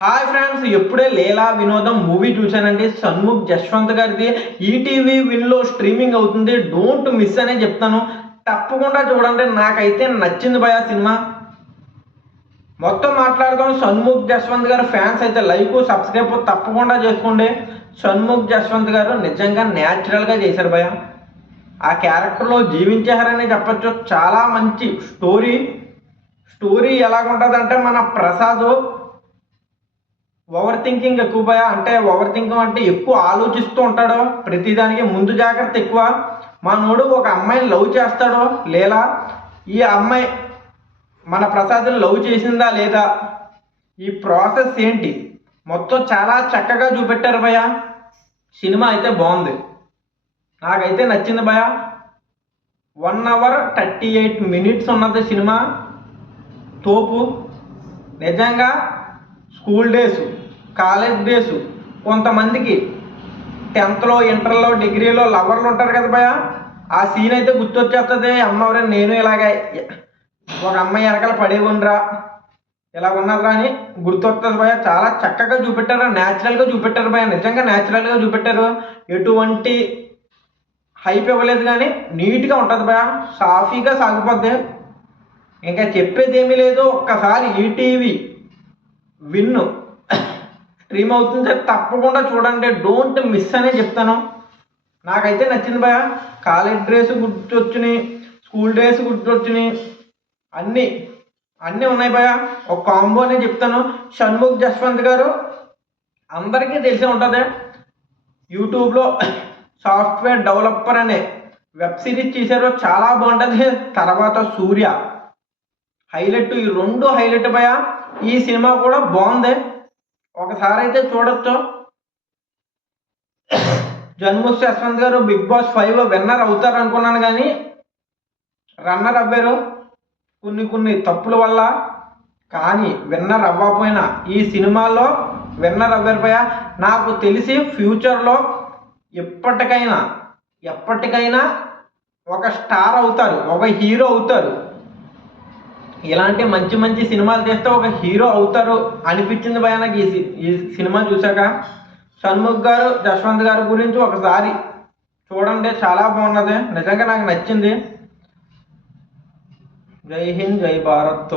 Hi friends, ఎప్పుడే లీలా వినోదం movie చూశానండి. షణ్ముఖ్ జశ్వంత్ గారిది ఈటీవీ విన్లో స్ట్రీమింగ్ అవుతుంది. డోంట్ మిస్ అనే చెప్తాను, తప్పకుండా చూడండి. నాకైతే నచ్చింది భయ సినిమా. మొత్తం మాట్లాడుతాం. షణ్ముఖ్ జశ్వంత్ గారు ఫ్యాన్స్ అయితే లైక్ సబ్స్క్రైబ్ తప్పకుండా చేసుకోండి. షణ్ముఖ్ జశ్వంత్ గారు నిజంగా న్యాచురల్గా చేశారు భయ. ఆ క్యారెక్టర్లో జీవించారని చెప్పచ్చు. చాలా మంచి స్టోరీ ఎలాగుంటుందంటే, మన ప్రసాద్ ఓవర్ థింకింగ్ ఎక్కువ భయ. అంటే ఓవర్ థింకింగ్ అంటే ఎక్కువ ఆలోచిస్తూ ఉంటాడు, ప్రతిదానికి ముందు జాగ్రత్త ఎక్కువ. మనోడు ఒక అమ్మాయిని లవ్ చేస్తాడో లేదా, ఈ అమ్మాయి మన ప్రసాద్ని లవ్ చేసిందా లేదా, ఈ ప్రాసెస్ ఏంటి మొత్తం చాలా చక్కగా చూపెట్టారు భయ. సినిమా అయితే బాగుంది, నాకైతే నచ్చింది భయ. 1 hour 38 minutes ఉన్నది సినిమా. తోపు నిజంగా. స్కూల్ డేస్, కాలేజ్ డేస్, కొంతమందికి 10th ఇంటర్లో డిగ్రీలో లవర్లు ఉంటారు కదా భయ, ఆ సీన్ అయితే గుర్తొచ్చేస్తుంది. అమ్మవరే నేను ఇలాగే ఒక అమ్మాయి వెనకాల పడేవుండ్రా, ఇలా ఉన్నదిరా అని గుర్తొస్తుంది భయ. చాలా చక్కగా చూపెట్టారు, న్యాచురల్గా చూపెట్టారు భయ. నిజంగా న్యాచురల్గా చూపెట్టారు. ఎటువంటి హైప్ ఇవ్వలేదు, కానీ నీట్గా ఉంటుంది భయ. సాఫీగా సాగిపోద్ది, ఇంకా చెప్పేది ఏమీ లేదు. ఒక్కసారి ఈటీవీ విన్ను స్ట్రీమ్ అవుతుంది, తప్పకుండా చూడండి. డోంట్ మిస్ అనే చెప్తాను. నాకైతే నచ్చింది భయ. కాలేజ్ డ్రెస్ గుర్తొచ్చినాయి, స్కూల్ డ్రెస్ గుర్తొచ్చినాయి, అన్నీ ఉన్నాయి భయ. ఒక కాంబో అనే చెప్తాను. షణ్ముఖ్ జశ్వంత్ గారు అందరికీ తెలిసే ఉంటుంది. యూట్యూబ్లో సాఫ్ట్వేర్ డెవలపర్ అనే వెబ్ సిరీస్ చేశారు, చాలా బాగుంటుంది. తర్వాత సూర్య హైలైట్, ఈ 2 హైలైట్ భయ. ఈ సినిమా కూడా బాగుంది, ఒకసారి అయితే చూడొచ్చు. షణ్ముఖ్ జశ్వంత్ గారు బిగ్ బాస్ 5 విన్నర్ అవుతారు అనుకున్నాను, కానీ రన్నర్ అవ్వారు కొన్ని తప్పుల వల్ల. కానీ విన్నర్ అవ్వకపోయినా ఈ సినిమాలో విన్నర్ అవ్వారు భయ. నాకు తెలిసి ఫ్యూచర్లో ఎప్పటికైనా ఒక స్టార్ అవుతారు, ఒక హీరో అవుతారు. ఇలాంటి మంచి సినిమాలు తీస్తే ఒక హీరో అవుతారు అనిపించింది భయ నాకు ఈ సినిమా చూశాక. షణ్ముఖ్ గారు జశ్వంత్ గారి గురించి ఒకసారి చూడండి, చాలా బాగున్నది. నిజంగా నాకు నచ్చింది. జై హింద్, జై భారత్.